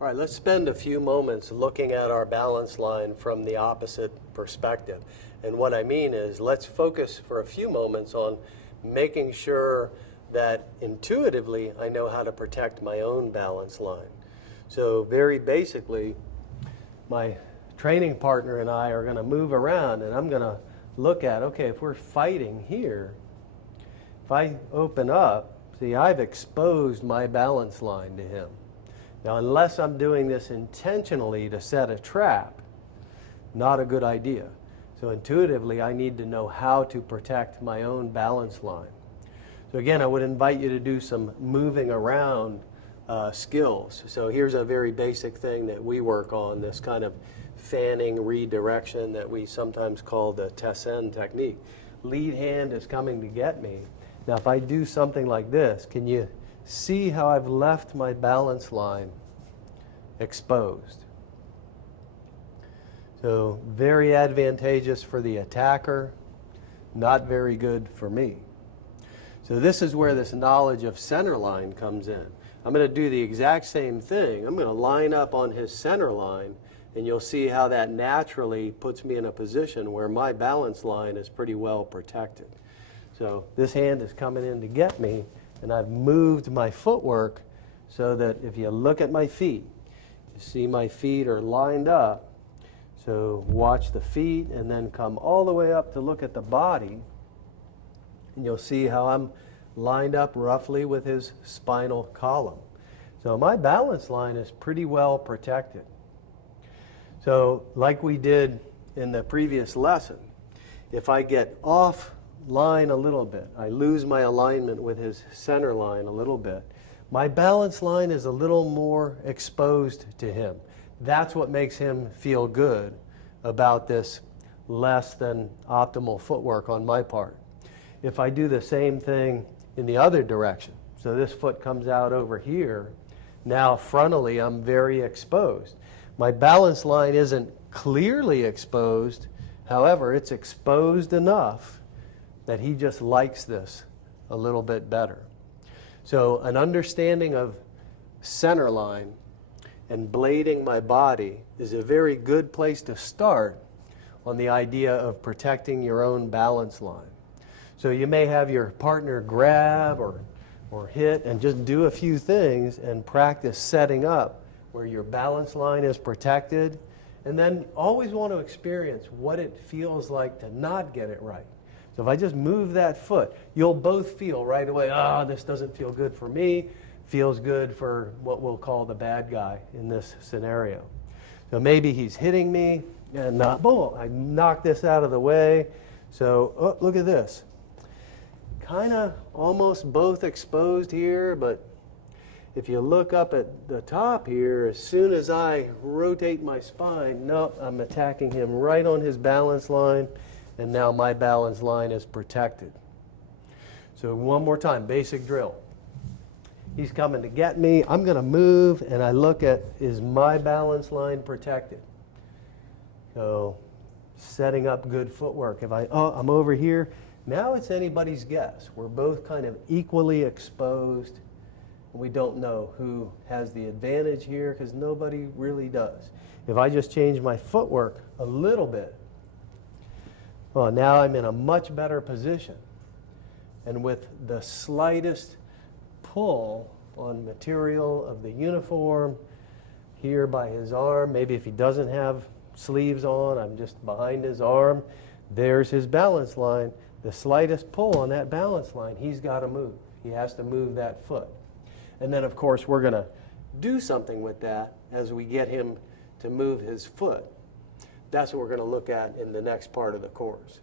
All right, let's spend a few moments looking at our balance line from the opposite perspective. And what I mean is, let's focus for a few moments on making sure that intuitively I know how to protect my own balance line. So very basically, my training partner and I are going to move around, and I'm going to look at, okay, if we're fighting here, if I open up, see, I've exposed my balance line to him. Now, unless I'm doing this intentionally to set a trap, not a good idea. So intuitively, I need to know how to protect my own balance line. So again, I would invite you to do some moving around skills. So here's a very basic thing that we work on, this kind of fanning redirection that we sometimes call the Tessen technique. Lead hand is coming to get me. Now, if I do something like this, can you see how I've left my balance line exposed? So very advantageous for the attacker, not very good for me. So this is where this knowledge of center line comes in. I'm going to do the exact same thing. I'm going to line up on his center line, and you'll see how that naturally puts me in a position where my balance line is pretty well protected. So this hand is coming in to get me, and I've moved my footwork so that if you look at my feet, you see my feet are lined up. So watch the feet and then come all the way up to look at the body, and you'll see how I'm lined up roughly with his spinal column. So my balance line is pretty well protected. So like we did in the previous lesson, if I get off line a little bit, I lose my alignment with his center line a little bit, my balance line is a little more exposed to him. That's what makes him feel good about this less than optimal footwork on my part. If I do the same thing in the other direction, so this foot comes out over here, now frontally I'm very exposed. My balance line isn't clearly exposed, however, it's exposed enough that he just likes this a little bit better. So an understanding of center line and blading my body is a very good place to start on the idea of protecting your own balance line. So you may have your partner grab or hit and just do a few things and practice setting up where your balance line is protected, and then always want to experience what it feels like to not get it right. So if I just move that foot, you'll both feel right away, this doesn't feel good for me, feels good for what we'll call the bad guy in this scenario. So maybe he's hitting me, and boom, I knock this out of the way. So look at this. Kind of almost both exposed here, but if you look up at the top here, as soon as I rotate my spine, nope, I'm attacking him right on his balance line, and now my balance line is protected. So one more time, basic drill. He's coming to get me. I'm going to move, and I look at, is my balance line protected? So setting up good footwork. If I'm over here, now it's anybody's guess. We're both kind of equally exposed. We don't know who has the advantage here because nobody really does. If I just change my footwork a little bit, well, now I'm in a much better position. And with the slightest pull on material of the uniform here by his arm, maybe if he doesn't have sleeves on, I'm just behind his arm, there's his balance line. The slightest pull on that balance line, he's got to move. He has to move that foot. And then, of course, we're going to do something with that as we get him to move his foot. That's what we're going to look at in the next part of the course.